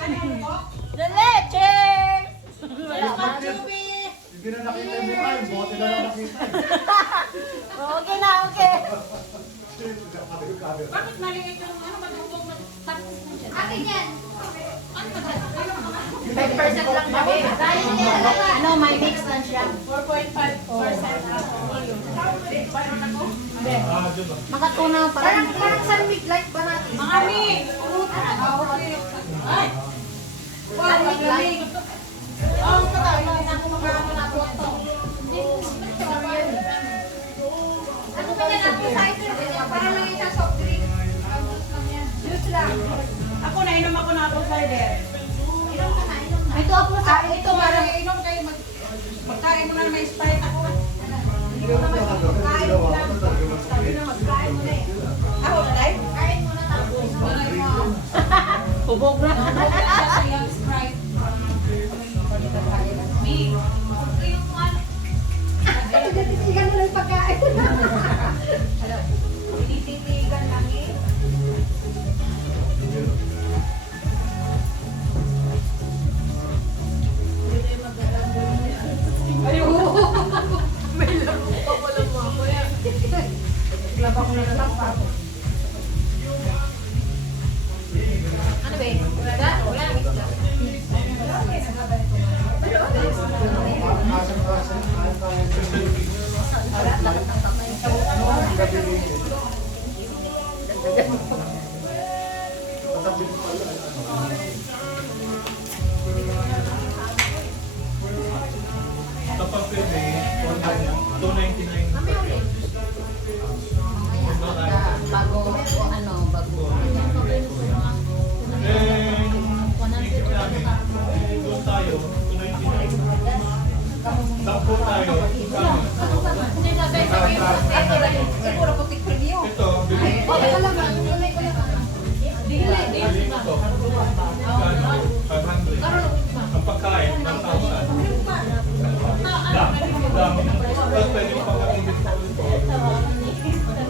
Dali, cheers! Hindi na nakita yung mukha, yung bote na lang nakita. Okay na, okay. Bakit maliit yung ano? Matutong matapos mo dyan? Akin yan. Ano ba dyan? 5% lang kami. Ano, may mix lang siya. 4.5% Makatunaw parang. Parang sa mid-light ba natin? Mga mi! Ay! Wow, maglamig! Oh, patay na ako magkakaroon na po ito. Ano ba yan? Ako sa item para lang isa soft drink. Juice lang. Ako nainom ako na apple cider. Inom ka na, inom na. Ito ako sa Ito parang inom kayo. Magkain mo na may Sprite ako. Hindi mo naman magkain mo lang. Sabi na magkain mo na eh. Ako, live? Kain mo na tapos. Wala mo. Hubog na. Sa yung Sprite. Mi! Tititigan mo lang pagkain. Tititigan lang eh. Laba ko na lang pa. Ano ba eh? Wala? Wala nang isda. Asang-asang, Kapag pwede, 299. Kami ulit. Bago, ano, bago. Doon tayo, 299. Takbo tayo. Hindi na tayo siguro putik preview. Ito, Oh, teka lang. Tunay ko lang. Dili, bili mo to. 500. Ang pagkain, 1,000. Dami. Tapos pwede mo pang-activate pa ulit po.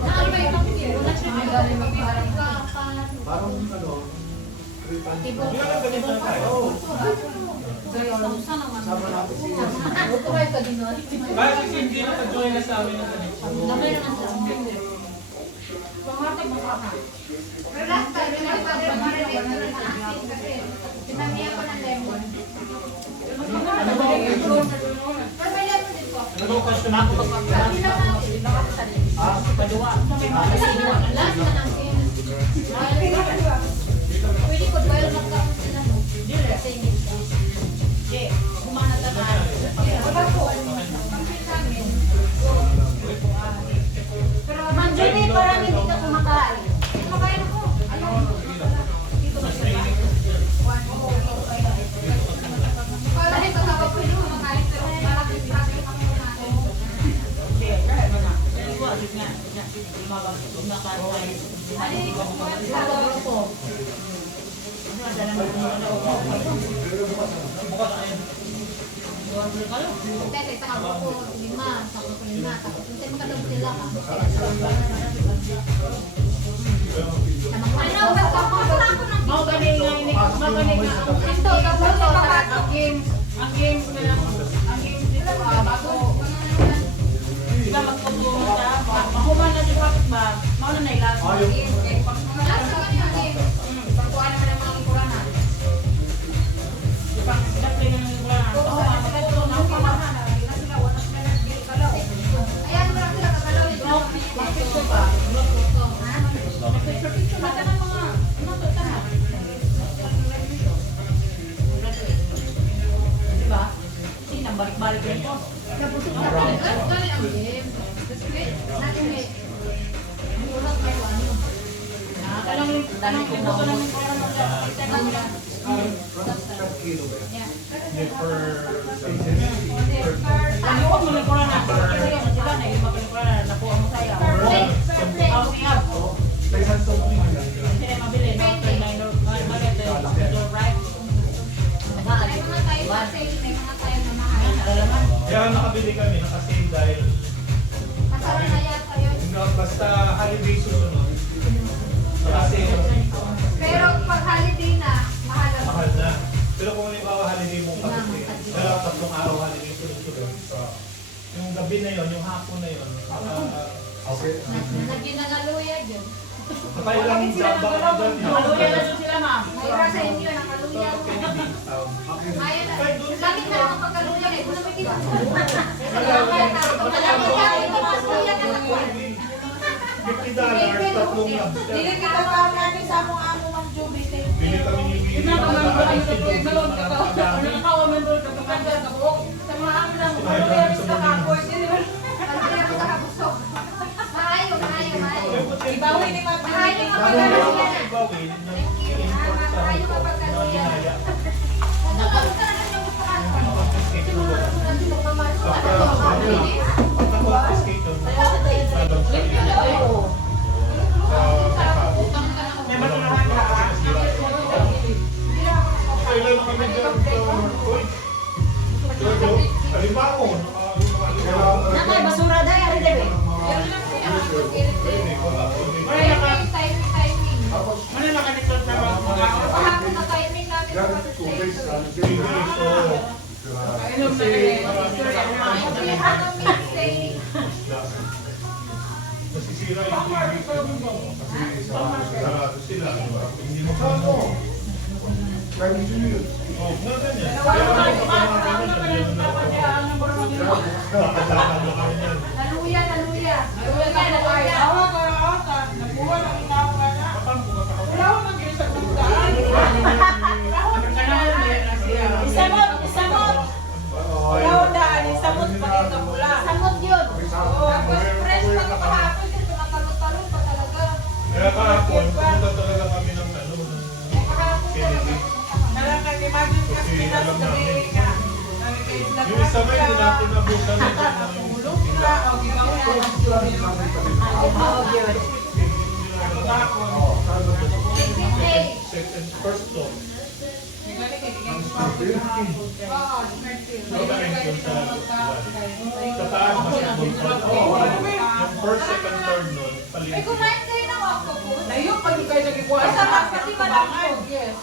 Ano ba yung pagkikita? Wala siya may galing magparang parang ano, 3 times. Hindi naman ganito na tayo. Sama natin si Kahit kasi hindi naka-join na sa amin ng connection. relax tayo. Relax tayo. Marinig ko na asin kasi pinamiya ko ng lemon. Ano ba ang question? Pero may lemon din po. Ano ba ang question natin? Sabi na natin. Last na natin. Pwede ko ba yung magkaroon sila mo? Kasi hindi siya. Kumana tamaan. Wala po. Pag-pin namin. Pero Manjuni, parang hindi ka kumakain. kumakain ako. Ano? Dito ba sila? Kala rin kasama ko yung kumakain pero malaki-laki ako natin. Halili ko kumain sa ko. Tete, takbo ko 5, takbo ko 5, tapos hindi makadog sila ka. Ano, basta ko ng Mau galing nga ini, mau galing nga. ito, tapos ito, Ang games na lang. Ang games dito bago. Sila magtutulong siya. Mahuman na si Papat ba? Mau na nailas. last naman yung game. Pagkuha naman ng mga kurana. Sila play na ng wala. Oo, magkatulong na ako. Ayan, marami sila kakalaw ito. Mag-picture ba? Nag-picture na ka ng mga ano to tama. Diba? Sino, balik-balik rin po. Kali ang game. Biscuit. Natin may ulat may ano. Tanong ko na lang yung parang per kilo eh. Yan. Hindi per stages. Ano ko mo ko na kasi yung sila na yung mga na nakuha mo saya. Ang siya. May handsome po yun. Sila mabili no 39 maganda yung right. May mga tayo pa sale, may mga tayo na mahal. Alaman. Kaya nakabili kami, nakasave dahil Masarap na yata yun. basta holiday susunod. Nakasave. Pero pag holiday na, mahal ang Mahal na. gabi na yon, yung hapon na yon. Okay. Lagi na naluya dyan. Kaya lang baka doon yun. Maluya na doon sila, ma'am. Mayroon sa inyo, nakaluya. Kennedy. Ayun na. Bakit na lang pagkaluya eh? Kung nakikita mo. $50, tatlong lang. Dili kita pa namin sa among amo Ma'am Juby. Bili kami ni Willie. Ina ka man ko ang tuloy galon ka. Ano ka wa man doon ka kanda ka buok. Sa mga amo lang maluya sa kapoy din. Kaya ko nakabusog. Maayo, maayo, maayo. Ibawi ni Ma'am. Maayo nga pagkaluya na. Bawin ng Maayo nga pagkaluya. Nakabuta na yung bukaan. Nakay basura dahil ari debe. Timing. Ano nakalikot na mga Kahapon na timing namin sa Inom na eh. Nasisira yung TV. Sarado sila. Hindi mo kano. Oh, na ganyan. Naluya, naluya. Isamot, isamot. Samot yun. Tapos fresh pa ito kahapon kasi tumatalon-talon pa talaga. Kaya kahapon, pumunta talaga kami ng ano, ng Kennedy. Kasi alam namin. Yung isa ba hindi natin nabutan second, first floor. Sa taas, basketball court. Yung first, second, third nun, Ay, paligid. kumain kayo ng octopus? Masarap kasi malambot. Yes.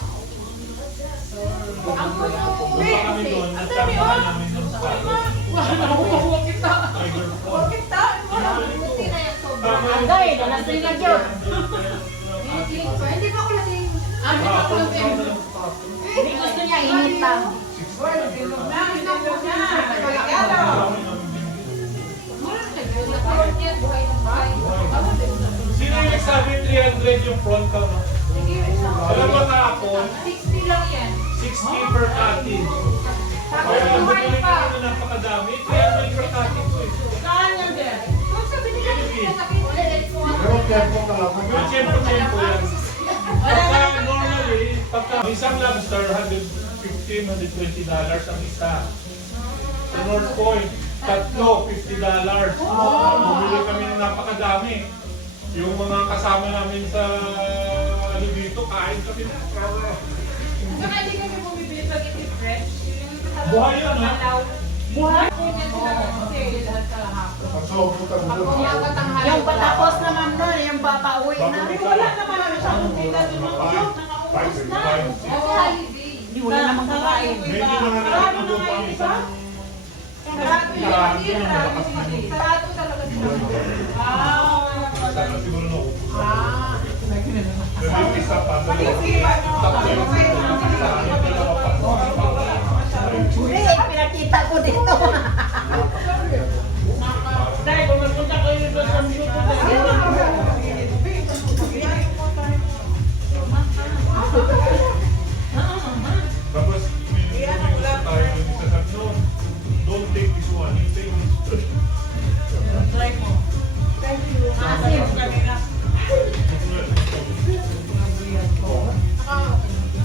Ang puso. Punta kami doon, nagtatahan namin ng Nakuha kita. Tiger Fall. Buti na yung sobra. Agay, nalasing na yun. Hindi pa ako lasing. Hindi gusto niya init pa. Nakaroon yan, buhay ng buhay. Sino yung nagsabi 300 yung front ka mo? Alam mo kahapon, 60 lang yan. 60 per cottage. Kaya ang bumili ka na napakadami, 300 per cottage ko eh. Saan yan din? Kung sa binigyan niya sa akin, ulit ko Pero tempo ka lang. Yung tempo yan. Pagka normally, pagka isang lobster, $115, $120 ang isa. Sa North Point, tatlo, $50. Bumili kami ng napakadami. Yung mga kasama namin sa ano dito, kain kami na. Saka hindi kami bumibili pag iti fresh. Buhay yun, ha? Buhay. Kasi lahat ka lahat. So, puta mo Ako doon. yung katanghali. Yung patapos naman nun, yung papauwi na. Wala naman ano sa akin kita yung mga joke na nakaubos na. Kasi holiday. Hindi wala namang kakain. Medyo na Sarado na ang yun, isang Sarado yun. Sarado talaga sila. sana siguro na upo. Ah. May isa pa, dalawa. Hindi, pinakita ko dito. Dahil kung magpunta kayo doon sa YouTube, Tapos, may tayo yung isa sa noon. Don't take this one, you take this. try mo. Asim.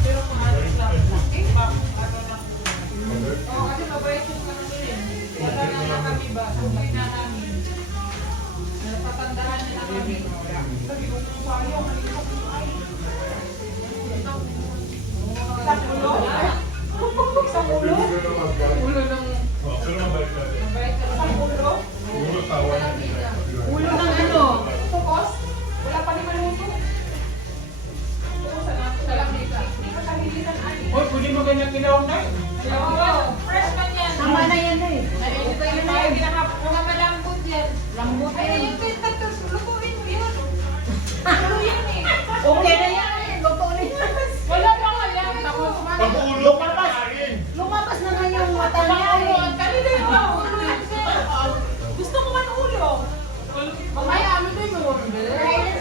Pero kung ano lang, Oo, kasi mabait yung mga nila. Wala na kami ba? Sabay na namin. Napatandaan nila kami. Sabi ko, sayang, halika ko ay. Isang ulo? Ulo ng... Oh, pero mabalik natin. Mabait ka lang. Ulo? Puro tawa na nila. Ulo ng ano? Focus? Wala pa naman luto. Sa lang dito. Hindi pa sa hilisan ani. Hoy, pwede mo ganyan kinawag na. Oo, fresh man yan. Tama na yan eh. Ay, ito yun na Kaya kinakapot ko nga malambot yan. Lambot Ay, yun. yung pintatos, lutuin mo yun. Ano yan eh? Okay na yan. Luto na yan. Wala pa nga yan. Tapos Pag-ulo ka kain. Lumabas naman yung mata niya. Kanina yung ulo yun, sir. Gusto mo man ulo? Mamaya ano din yun?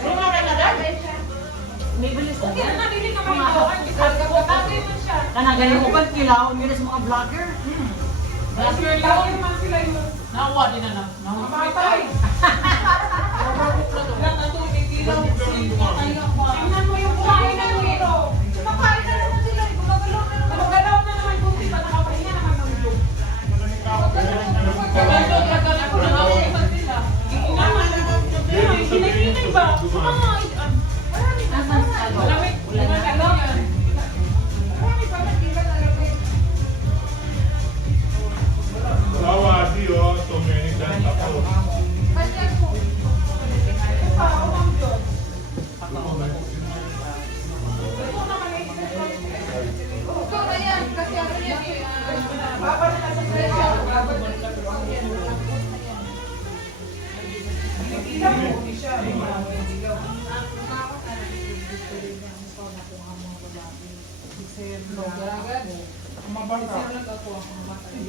Lumaki na dahil. May bilis na. Okay, nabili ka man ito. Bagay man siya. Kanang ganyan ko ba kilaw? Mira sa mga vlogger. Bagay man sila yun. Nakuha din na. Mamatay. Natatunig ilaw. Tingnan mo yung kumain ng ulo. Kumakain na naman sila. Gumagalaw na naman. Gumagalaw na naman. Kunti pa nakapahinga naman ng ulo. Lawadi oh, so many times ako.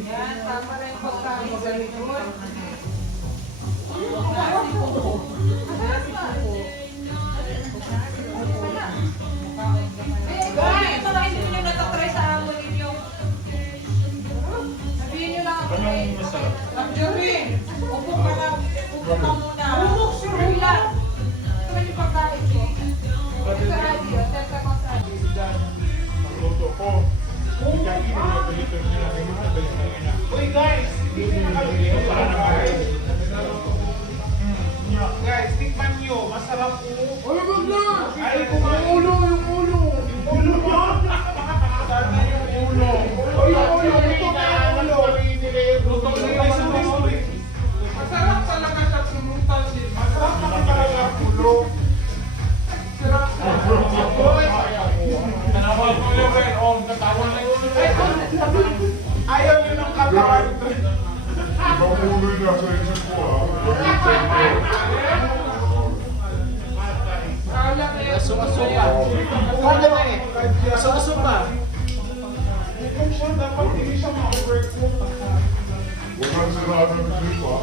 Yan, tama rin pagkain sa likod. Guys, ito na hindi nyo natatry sa hamon ninyo. Sabihin nyo lang ako Anong masarap? Ang gabi, upo ka lang, upo ka muna. Umok siya, hula. Ito man yung pagkain ko. Sa radio, tell ka kung saan. Luto ko. Bigyan ko na dito nila ng mga balik na ina. Uy guys, hindi na nakalagay. Para na mahal. Guys, tikman nyo. Masarap po. Ay, wag na! Ay, kumain. Yung ulo! Yung ulo mo. Sana yung ulo. Ay, yung ulo! Ito na yung ulo. Luto nila sa gusto eh. Masarap talaga sa sumutan din. Masarap na talaga ang ulo. Sarap na. Uy. Tanawag ko yung red on. Katawan na yung Ayaw nyo ng katawan. Ibang ulo yung nasa isip ko, ha? Kala na yun. Sumasuka. Ano na eh? Sumasuka. Ikaw siya, dapat hindi siya ma-overcook. Huwag na sinabi ng isip, ha?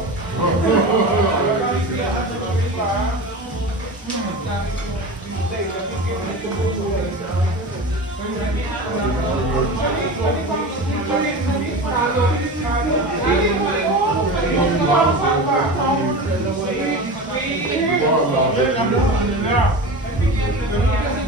Wala.